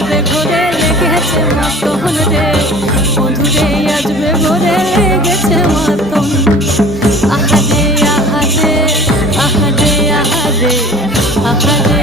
আসবে ঘরে লেগেছে মাতন রে, বন্ধুরে আসবে ঘরে লেগেছে মাতন। আহারে আহারে আহারে আহারে আহারে